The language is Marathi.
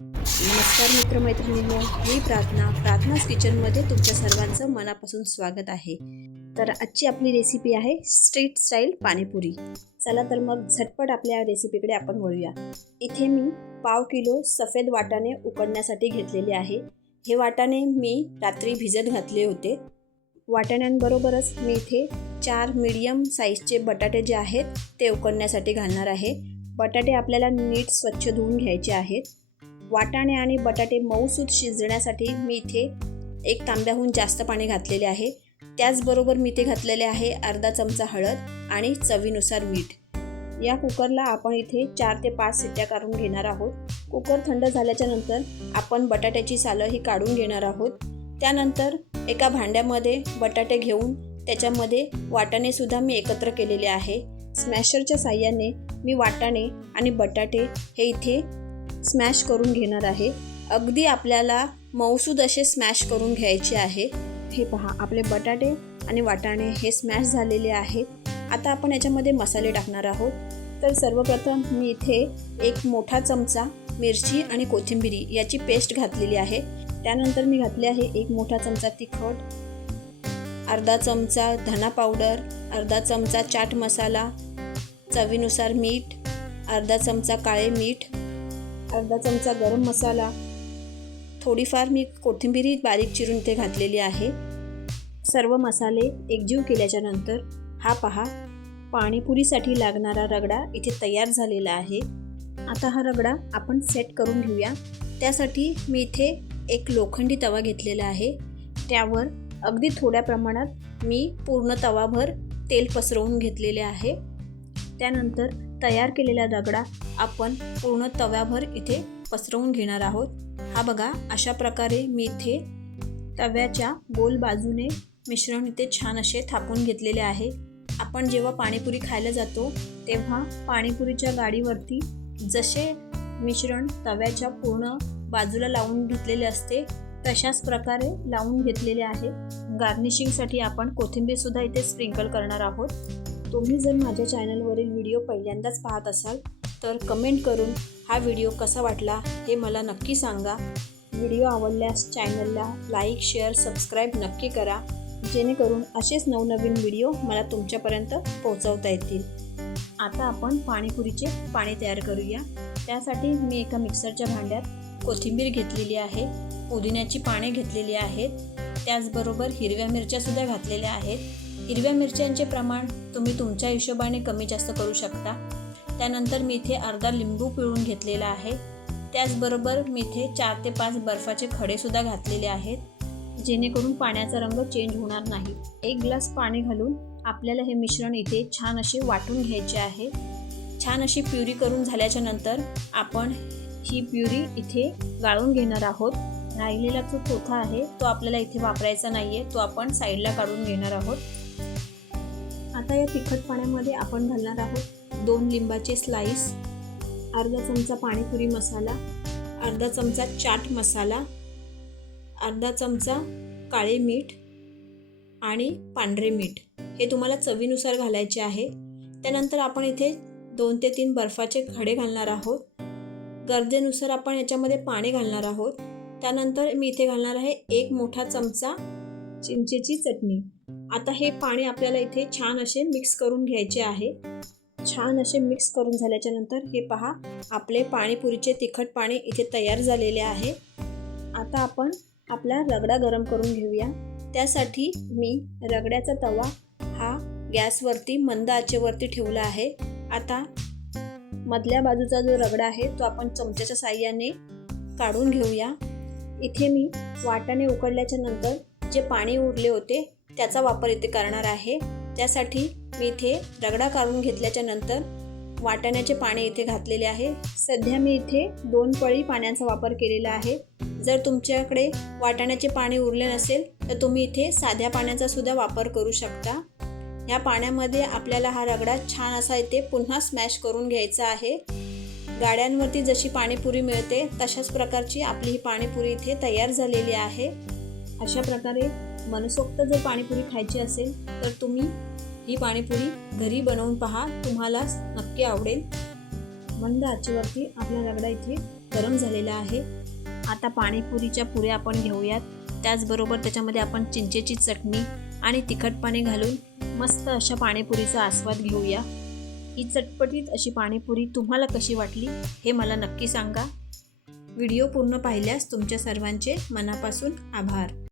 नमस्कार मित्रमैत्रिणींनो, मी प्रार्थनाच किचनमध्ये तुमच्या सर्वांचं मनापासून स्वागत आहे। तर आजची आपली रेसिपी आहे स्ट्रीट स्टाईल पाणीपुरी। चला तर मग झटपट आपल्या रेसिपीकडे आपण वळूया। इथे मी पाव किलो सफेद वाटाणे उकडण्यासाठी घेतलेले आहे। हे वाटाणे मी रात्री भिजत घातले होते। वाटाण्यांबरोबरच मी इथे 4 मीडियम साईजचे बटाटे जे आहेत ते उकडण्यासाठी घालणार आहे। बटाटे आपल्याला नीट स्वच्छ धुवून घ्यायचे आहेत। वाटाणे आणि बटाटे मऊसूत शिजण्यासाठी मी इथे 1 तांब्याहून जास्त पाणी घातलेले आहे। त्याचबरोबर मी इथे घातलेले आहे अर्धा चमचा हळद आणि चवीनुसार मीठ। या कुकरला आपण इथे 4 ते 5 शिट्ट्या काढून घेणार आहोत। कुकर थंड झाल्याच्या नंतर आपण बटाट्याची सालं ही काढून घेणार आहोत। त्यानंतर एका भांड्यामध्ये बटाटे घेऊन त्याच्यामध्ये वाटाणे सुद्धा मी एकत्र केलेले आहे। स्मॅशरच्या साहाय्याने मी वाटाणे आणि बटाटे हे इथे स्मॅश करून घेणार आहे। अगदी आपल्याला मऊसूद असे स्मॅश करून घ्यायचे आहे। हे पहा, आपले बटाटे आणि वाटाणे हे स्मॅश झालेले आहेत। आता आपण याच्यामध्ये मसाले टाकणार आहोत। तर सर्वप्रथम मी इथे 1 मोठा चमचा मिरची आणि कोथिंबीर याची पेस्ट घातलेली आहे। त्यानंतर मी घातले आहे 1 मोठा चमचा तिखट, अर्धा चमचा धना पावडर, अर्धा चमचा चाट मसाला, चवीनुसार मीठ, अर्धा चमचा काळे मीठ, अर्धा चमचा गरम मसाला, थोडीफार मी कोथिंबीर बारीक चिरून ते घातलेली आहे। सर्व मसाले एकजीव केल्याच्या नंतर हा पहा, पाणीपुरीसाठी लागणारा रगडा इथे तयार झालेला आहे। आता हा रगडा आपण सेट करून घेऊया। त्यासाठी मी इथे एक लोखंडी तवा घेतलेला आहे। त्यावर अगदी थोड्या प्रमाणात मी पूर्ण तवाभर तेल पसरवून घेतलेले आहे। त्यानंतर तयार केलेला रगडा आपण पूर्ण तव्याभर इथे पसरवून घेणार आहोत। हा बघा, अशा प्रकारे मी इथे तव्याच्या गोल बाजूने मिश्रण इथे छान असे थापून घेतलेले आहे। आपण जेव्हा पाणीपुरी खायला जातो तेव्हा पाणीपुरीच्या गाडीवरती जसे मिश्रण तव्याच्या पूर्ण बाजूला लावून घेतलेले असते तशाच प्रकारे लावून घेतलेले आहे। गार्निशिंगसाठी आपण कोथिंबीर सुद्धा इथे स्प्रिंकल करणार आहोत। तुम्ही जर माझ्या चॅनलवरील व्हिडिओ पहिल्यांदाच पाहत असाल तर कमेंट करून हा व्हिडिओ कसा वाटला हे मला नक्की सांगा। व्हिडिओ आवडल्यास चॅनलला लाईक, शेअर, सबस्क्राईब नक्की करा, जेणेकरून असेच नवनवीन व्हिडिओ मला तुमच्यापर्यंत पोहोचवता येतील। आता आपण पाणीपुरीचे पाणी तयार करूया। त्यासाठी मी एका मिक्सरच्या भांड्यात कोथिंबीर घेतलेली आहे, पुदिन्याची पाने घेतलेली आहेत, त्याचबरोबर हिरव्या मिरच्यासुद्धा घातलेल्या आहेत। हिरव्या मिरच्यांचे प्रमाण तुम्ही तुमच्या हिशोबाने कमी जास्त करू शकता। त्यानंतर मी इथे अर्धा लिंबू पिळून घेतलेला आहे। त्याचबरोबर मी इथे 4 ते 5 बर्फाचे खडेसुद्धा घातलेले आहेत, जेणेकरून पाण्याचा रंग चेंज होणार नाही। 1 ग्लास पाणी घालून आपल्याला हे मिश्रण इथे छान असे वाटून घ्यायचे आहे। छान अशी प्युरी करून झाल्याच्या नंतर आपण ही प्युरी इथे गाळून घेणार आहोत। राहिलेला जो चोथा आहे तो आपल्याला इथे वापरायचा नाही आहे, तो आपण साईडला काढून घेणार आहोत। आता या तिखट पाण्यामध्ये आपण घालणार आहोत 2 लिंबाचे स्लाइस, अर्धा चमचा पाणीपुरी मसाला, अर्धा चमचा चाट मसाला, अर्धा चमचा काळे मीठ आणि पांढरे मीठ हे तुम्हाला चवीनुसार घालायचे आहे। त्यानंतर आपण इथे 2 ते 3 बर्फाचे खडे घालणार आहोत। गरजेनुसार आपण याच्यामध्ये पाणी घालणार आहोत। त्यानंतर मी इथे घालणार आहे 1 मोठा चमचा चिंचेची चटणी। आता हे पाणी आपल्याला इथे छान असे मिक्स करून घ्यायचे आहे। छान असे मिक्स करून झाल्याच्या नंतर हे पहा, आपले पाणीपुरीचे तिखट पाणी इथे तयार झालेले आहे। आता आपण आपला रगडा गरम करून घेऊया। त्यासाठी मी रगड्याचा तवा हा गॅसवरती मंद आचेवरती ठेवला आहे। आता मधल्या बाजूचा जो रगडा आहे तो आपण चमच्याच्या साहाय्याने काढून घेऊया। इथे मी वाटाणे उकडल्याच्या नंतर जे पाणी उरले होते त्याचा वापर इथे करणार आहे। त्यासाठी मी इथे रगडा काढून घेतल्याच्या नंतर वाटाण्याचे पाणी इथे घातलेले आहे। सध्या मी इथे 2 पळी पाण्याचा वापर केलेला आहे। जर तुमच्याकडे वाटाण्याचे पाणी उरले नसेल तर तुम्ही इथे साध्या पाण्याचा सुद्धा वापर करू शकता। या पाण्यामध्ये आपल्याला हा रगडा छान असा इथे पुन्हा स्मॅश करून घ्यायचा आहे। गाड्यांवरती जशी पाणीपुरी मिळते तशाच प्रकारची आपली ही पाणीपुरी इथे तयार झालेली आहे। अशा प्रकारे मनसोक्त जर पाणीपुरी खायची असेल तर तुम्ही ही पाणीपुरी घरी बनवून पहा, तुम्हाला नक्की आवडेल। मंद आचेवरती आपला रगडा इथे गरम झालेला आहे. आता पाणीपुरीच्या पुऱ्या आपण घेऊयात. त्याचबरोबर त्याच्यामध्ये आपण चिंचेची चटणी आणि तिखट पाणी घालून मस्त अशा पाणीपुरीचा आस्वाद घेऊया. ही चटपटीत अशी पाणीपुरी तुम्हाला कशी वाटली हे मला नक्की सांगा. व्हिडिओ पूर्ण पाहिल्यास तुमच्या सर्वांचे मनापासून आभार.